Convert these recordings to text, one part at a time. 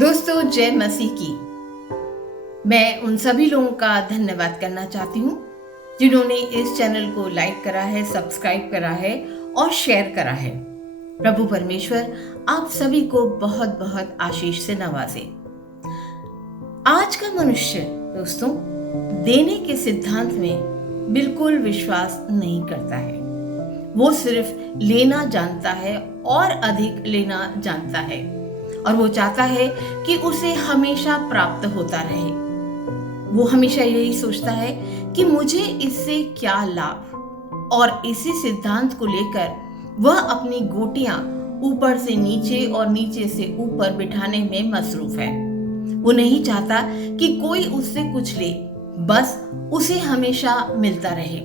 दोस्तों, जय मसीह की। मैं उन सभी लोगों का धन्यवाद करना चाहती हूँ जिन्होंने इस चैनल को लाइक करा है, सब्सक्राइब करा है और शेयर करा है। प्रभु परमेश्वर आप सभी को बहुत बहुत आशीष से नवाजे। आज का मनुष्य दोस्तों देने के सिद्धांत में बिल्कुल विश्वास नहीं करता है। वो सिर्फ लेना जानता है और अधिक लेना जानता है और वो चाहता है कि उसे हमेशा प्राप्त होता रहे। वो हमेशा यही सोचता है कि मुझे इससे क्या लाभ, और इसी सिद्धांत को लेकर वह अपनी गोटियां ऊपर से नीचे और नीचे से ऊपर बिठाने में मसरूफ है। वो नहीं चाहता कि कोई उससे कुछ ले, बस उसे हमेशा मिलता रहे।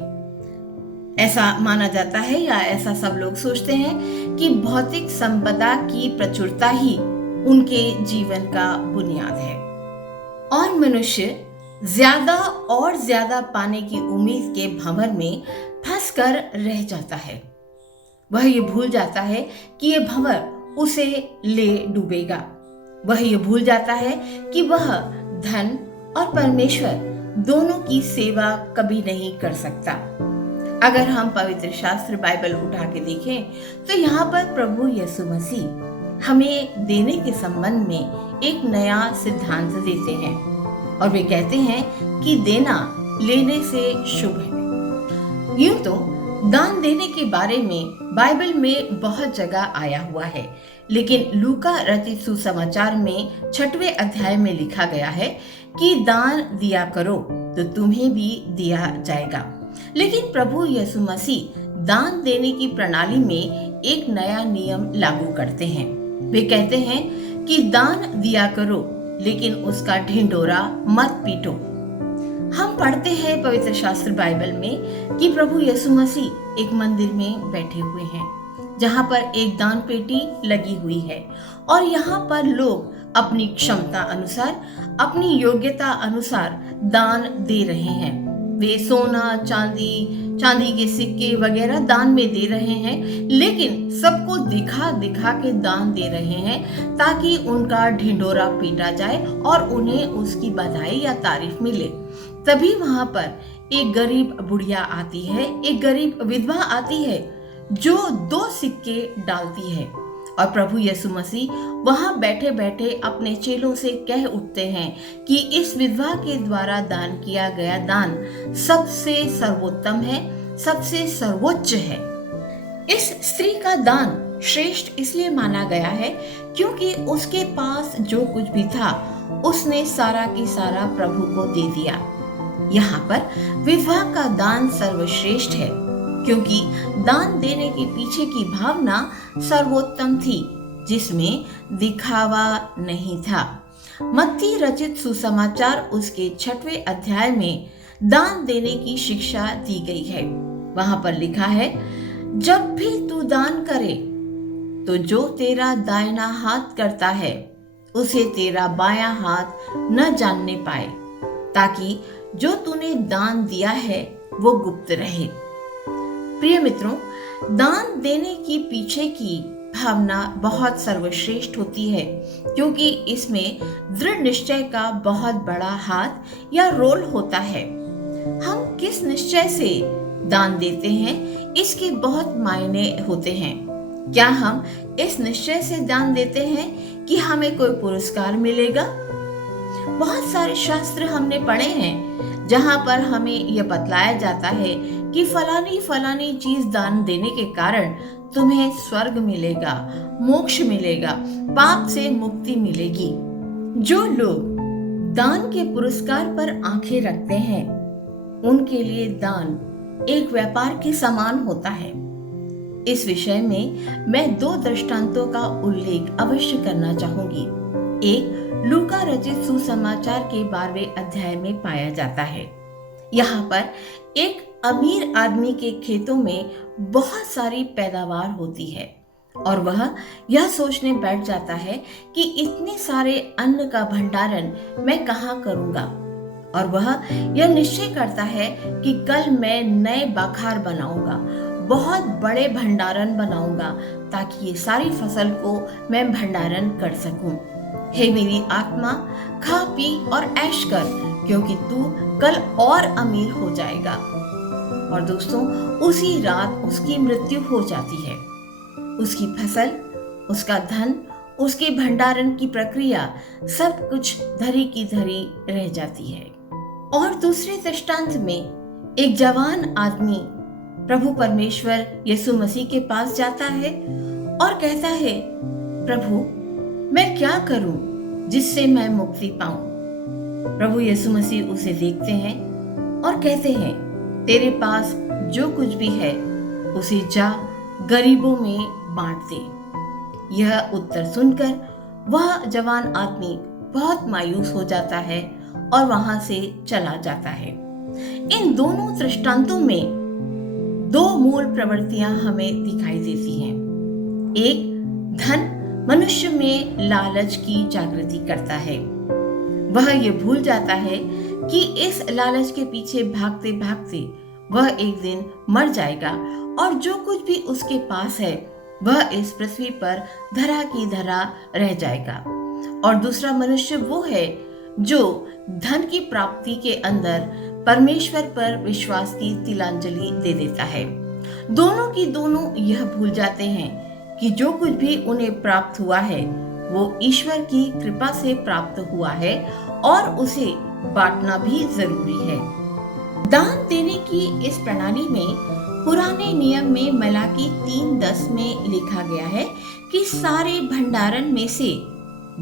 ऐसा माना जाता है या ऐसा सब लोग सोचते हैं कि भौतिक संपदा की प्रचुरता ही उनके जीवन का बुनियाद है और मनुष्य ज्यादा और ज्यादा पाने की उम्मीद के भंवर में फंसकर रह जाता है। वह ये भूल जाता है कि यह भंवर उसे ले डूबेगा। वह ये भूल जाता है कि वह धन और परमेश्वर दोनों की सेवा कभी नहीं कर सकता। अगर हम पवित्र शास्त्र बाइबल उठा के देखें तो यहाँ पर प्रभु यीशु मसीह हमें देने के संबंध में एक नया सिद्धांत देते हैं और वे कहते हैं कि देना लेने से शुभ है। यूं तो दान देने के बारे में बाइबल में बहुत जगह आया हुआ है, लेकिन लूका रचित सुसमाचार में 6वें अध्याय में लिखा गया है कि दान दिया करो तो तुम्हें भी दिया जाएगा। लेकिन प्रभु यीशु मसीह दान देने की प्रणाली में एक नया नियम लागू करते हैं। वे कहते हैं कि दान दिया करो लेकिन उसका ढिंढोरा मत पीटो। हम पढ़ते हैं पवित्र शास्त्र बाइबल में कि प्रभु यीशु मसीह एक मंदिर में बैठे हुए हैं जहां पर एक दान पेटी लगी हुई है और यहाँ पर लोग अपनी क्षमता अनुसार, अपनी योग्यता अनुसार दान दे रहे हैं। वे सोना, चांदी के सिक्के वगैरह दान में दे रहे हैं, लेकिन सबको दिखा दिखा के दान दे रहे हैं ताकि उनका ढिंढोरा पीटा जाए और उन्हें उसकी बधाई या तारीफ मिले। तभी वहां पर एक गरीब बुढ़िया आती है, एक गरीब विधवा आती है जो 2 सिक्के डालती है और प्रभु यीशु मसीह वहां बैठे बैठे अपने चेलों से कह उठते हैं कि इस विधवा के द्वारा दान किया गया दान सबसे सर्वोत्तम है, सबसे सर्वोच्च है। इस स्त्री का दान श्रेष्ठ इसलिए माना गया है क्योंकि उसके पास जो कुछ भी था उसने सारा की सारा प्रभु को दे दिया। यहाँ पर विधवा का दान सर्वश्रेष्ठ है क्योंकि दान देने के पीछे की भावना सर्वोत्तम थी, जिसमें दिखावा नहीं था। मत्ती रचित सुसमाचार उसके 6वें अध्याय में दान देने की शिक्षा दी गई है। वहां पर लिखा है, जब भी तू दान करे तो जो तेरा दाहिना हाथ करता है उसे तेरा बायां हाथ न जानने पाए, ताकि जो तूने दान दिया है वो गुप्त रहे। प्रिय मित्रों, दान देने की पीछे की भावना बहुत सर्वश्रेष्ठ होती है क्योंकि इसमें दृढ़ निश्चय का बहुत बड़ा हाथ या रोल होता है। हम किस निश्चय से दान देते हैं इसके बहुत मायने होते हैं। क्या हम इस निश्चय से दान देते हैं कि हमें कोई पुरस्कार मिलेगा? बहुत सारे शास्त्र हमने पढ़े हैं जहां पर हमें यह बतलाया जाता है कि फलानी चीज दान देने के कारण तुम्हें स्वर्ग मिलेगा, मोक्ष मिलेगा, पाप से मुक्ति मिलेगी। जो लोग दान के पुरस्कार पर आंखें रखते हैं उनके लिए दान एक व्यापार के समान होता है। इस विषय में मैं 2 दृष्टांतों का उल्लेख अवश्य करना चाहूंगी। एक लूका रचित सुसमाचार के 12वें अध्याय में पाया जाता है। यहाँ पर एक अमीर आदमी के खेतों में बहुत सारी पैदावार होती है और वह यह सोचने बैठ जाता है कि इतने सारे अन्न का भंडारण मैं कहाँ करूँगा, और वह यह निश्चय करता है कि कल मैं नए बाखार बनाऊंगा, बहुत बड़े भंडारण बनाऊंगा ताकि ये सारी फसल को मैं भंडारण कर सकूं। हे मेरी आत्मा, खा पी और ऐश कर, क्योंकि तू कल और अमीर हो जाएगा। और दोस्तों, उसी रात उसकी मृत्यु हो जाती है। उसकी फसल, उसका धन, उसके भंडारण की प्रक्रिया, सब कुछ धरी की धरी रह जाती है। और दूसरे दृष्टांत में एक जवान आदमी प्रभु परमेश्वर यीशु मसीह के पास जाता है और कहता है, प्रभु, मैं क्या करूं जिससे मैं मुक्ति पाऊं? प्रभु यीशु मसीह उसे देखते हैं और कहते हैं, तेरे पास जो कुछ भी है उसे जा गरीबों में बांट दे। यह उत्तर सुनकर वह जवान आदमी बहुत मायूस हो जाता है और वहां से चला जाता है। इन दोनों दृष्टांतों में दो मूल प्रवृत्तियां हमें दिखाई देती हैं। एक, धन मनुष्य में लालच की जागृति करता है। वह ये भूल जाता है कि इस लालच के पीछे भागते भागते वह एक दिन मर जाएगा और जो कुछ भी उसके पास है वह इस पृथ्वी पर धरा की धरा रह जाएगा। और दूसरा मनुष्य वो है जो धन की प्राप्ति के अंदर परमेश्वर पर विश्वास की तिलांजलि दे देता है। दोनों की दोनों यह भूल जाते हैं कि जो कुछ भी उन्हें प्राप्त हुआ है वो ईश्वर की कृपा से प्राप्त हुआ है और उसे बांटना भी जरूरी है। दान देने की इस प्रणाली में पुराने नियम में मलाकी 3:10 में लिखा गया है कि सारे भंडारण में से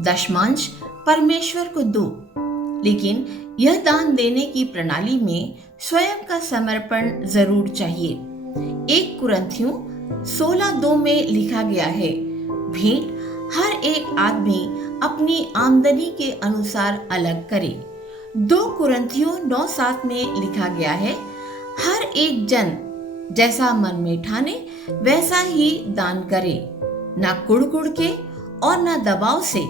दशमांश परमेश्वर को दो। लेकिन यह दान देने की प्रणाली में स्वयं का समर्पण जरूर चाहिए। 1 कुरिन्थियों 16:2 में लिखा गया है, भेंट हर एक आदमी अपनी आमदनी के अनुसार अलग करे। 2 कुरिन्थियों 9:7 में लिखा गया है, हर एक जन जैसा मन में ठाने वैसा ही दान करे, ना कुड़ के और ना दबाव से,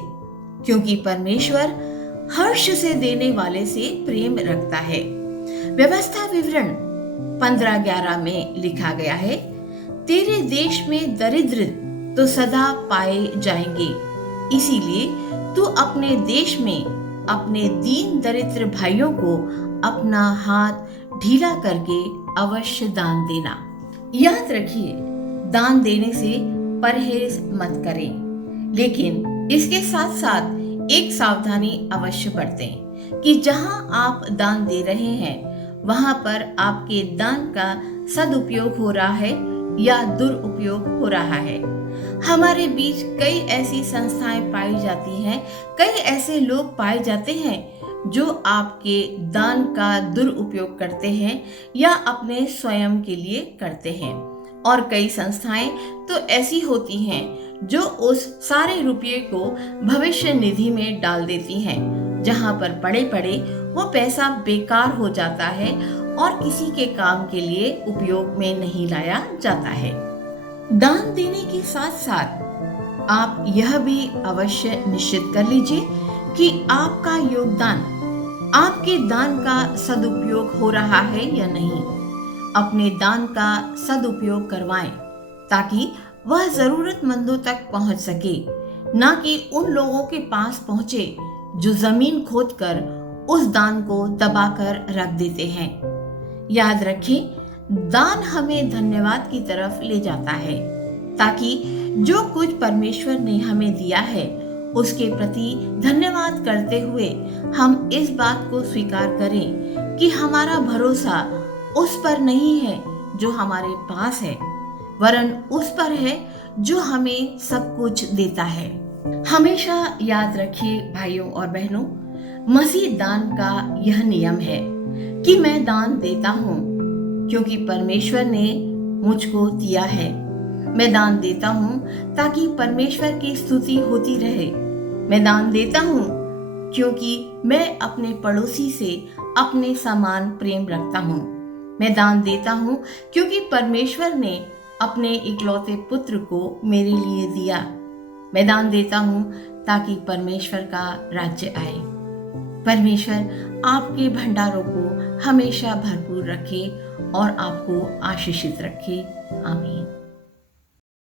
क्योंकि परमेश्वर हर्ष से देने वाले से प्रेम रखता है। व्यवस्था विवरण 15:11 में लिखा गया है, तेरे देश में दरिद्र तो सदा पाए जाएंगे, इसीलिए तू अपने देश में अपने दीन दरिद्र भाइयों को अपना हाथ ढीला करके अवश्य दान देना। याद रखिए, दान देने से परहेज मत करें, लेकिन इसके साथ साथ एक सावधानी अवश्य बरतें कि जहां आप दान दे रहे हैं वहां पर आपके दान का सदुपयोग हो रहा है या दुरुपयोग हो रहा है। हमारे बीच कई ऐसी संस्थाएं पाई जाती हैं, कई ऐसे लोग पाए जाते हैं जो आपके दान का दुरुपयोग करते हैं या अपने स्वयं के लिए करते हैं। और कई संस्थाएं तो ऐसी होती हैं जो उस सारे रुपये को भविष्य निधि में डाल देती हैं, जहां पर पड़े पड़े वो पैसा बेकार हो जाता है और किसी के काम के लिए उपयोग में नहीं लाया जाता है। दान देने के साथ साथ आप यह भी अवश्य निश्चित कर लीजिए कि आपका योगदान, आपके दान का सदुपयोग हो रहा है या नहीं। अपने दान का सदुपयोग करवाएं ताकि वह जरूरतमंदों तक पहुंच सके, ना कि उन लोगों के पास पहुंचे जो जमीन खोदकर उस दान को दबाकर रख देते हैं। याद रखें, दान हमें धन्यवाद की तरफ ले जाता है, ताकि जो कुछ परमेश्वर ने हमें दिया है उसके प्रति धन्यवाद करते हुए हम इस बात को स्वीकार करें कि हमारा भरोसा उस पर नहीं है जो हमारे पास है, वरन उस पर है जो हमें सब कुछ देता है। हमेशा याद रखिए भाइयों और बहनों, मसीह दान का यह नियम है कि मैं दान देता हूँ क्योंकि परमेश्वर ने मुझको दिया है। मैं दान देता हूँ ताकि परमेश्वर की स्तुति होती रहे। मैं दान देता हूँ क्योंकि मैं अपने पड़ोसी से अपने समान प्रेम रखता हूँ। मैं दान देता हूँ क्योंकि परमेश्वर ने अपने इकलौते पुत्र को मेरे लिए दिया। मैं दान देता हूँ ताकि परमेश्वर का राज्य आए। परमेश्वर आपके भंडारों को हमेशा भरपूर रखे और आपको आशीषित रखे। आमीन।